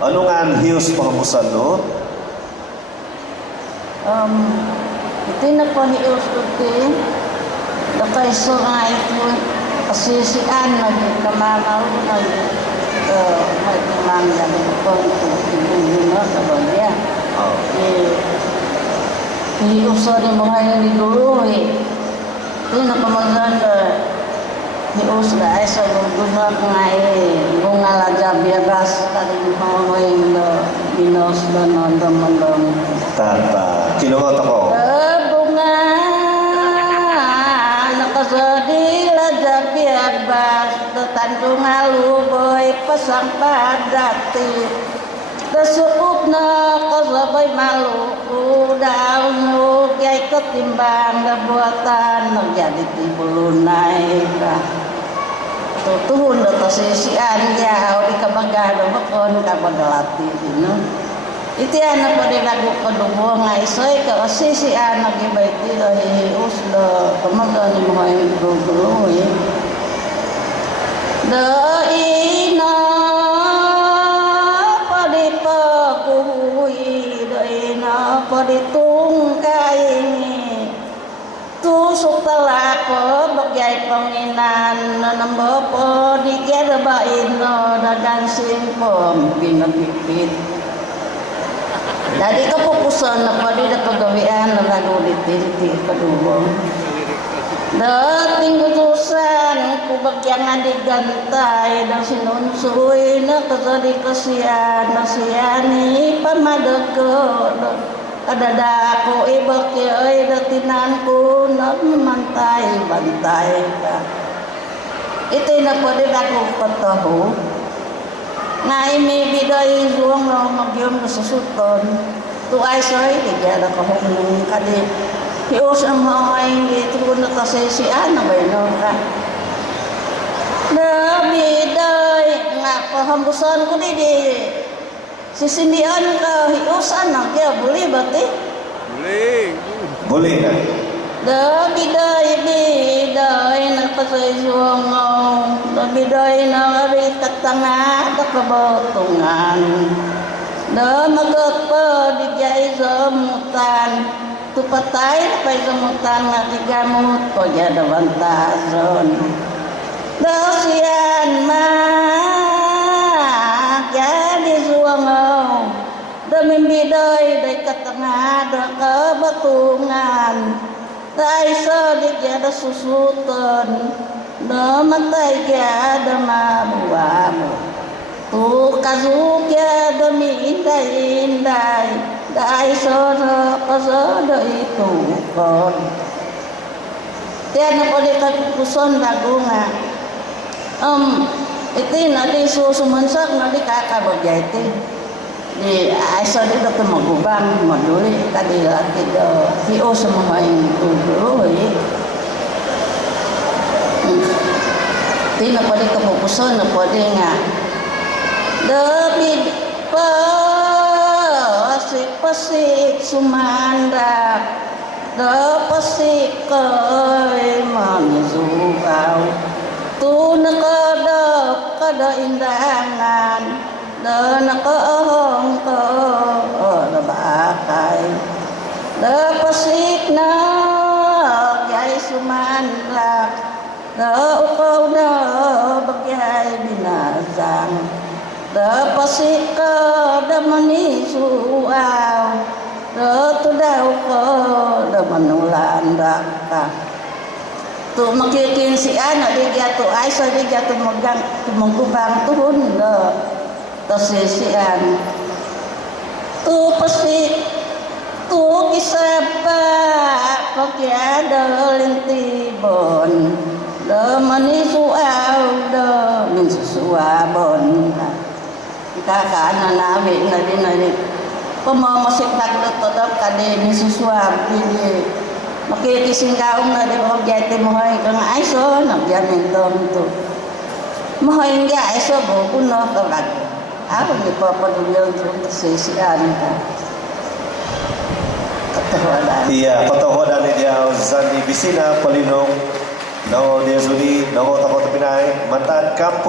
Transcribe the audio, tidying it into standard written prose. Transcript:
Ano nga ang hiyos panghamusan, no? Iti na po hius iti. Nakaiso nga ito. Pasisian, nagkamamaw, nagkamamaw po ito. Hindi mo sa bagya. Hiuso rin mo ngayon ni Guru. Ito na pamagan hius na ay sa guna nga bunga laja biabas tadi mo yung binos doon doon. Tata. Kinungot ako. Bunga nakasadi laja biabas tatandung aluboy pasang padati Dasukuk na kasabay malu daw no kay ketimbang buatan menjadi tibulunay tutuhun na tasisian ya di kabagado bakon kabadalati no iti ana po di lagu kadubo nga isoy ka asisian nagibay ti hius do pamagan ni mo ay guru do ina paditung kaini tusuk telapo bagai penginan nambo po dikerbain no dagang simpom pinapipit dari kepupusan na padi da pagawian na lagu ditinti kedua dating utusan ku bagyangan digantai dan sinunsuy na kasadi kasian nasiyani pamadeko kadada ko ibaki ay datinanku na mantai bantai ka ito na pwede ako pataho nga imibiday zuwang na magyom na susuton tu ay soy kaya na kahong kadi hius ang mga ito na tasisian na ba yun ka nabiday nga pahambusan ko di sisindian ka hiusan na kaya boleh bati? Boleh kan? Biday nakasaysuang biday na arikat tanga kabatungan magat pa di jay samutan tupatay pay samutan nga tigamot ko jadawantason dasian jadi suangaw damimbiday day katanga da kabatungan tay sa di jada susuton da matay jada mabuwamo tu kazukya dami inday day sa kasada itu kon tiyan ko di kapuson lagunga iti nadi susumansak nadi kakabagya iti di aiso di dokter magubang maduli tadi lagi do hiyo sa mga yung iti na pwede kapupuson na pwede nga David pasik sumandak pasik kay manizugaw tu kada indangan nakaahong ka bakay pasik na kay sumandak ukaw na bagyay binasang pasik ka manisuaw tu daw ko manulandak ka tu makikin si anak di jatuh aiso di jatuh megang menggubang turun lo tasisian tu pasti tu kisapa pakai ada lintibon do manisuaw do minsusuabon kakak nabi nadi pemamasik tak tetap kade minsusuab ini makikising kaong na di ba jati mohay kang aiso nagyamin dom to mohay nga aiso bo kuno kagat ako di pa padulong sa sisian ka katawadan iya katawadan dia zani bisina palinong no dia sudi no takot pinay matan kampo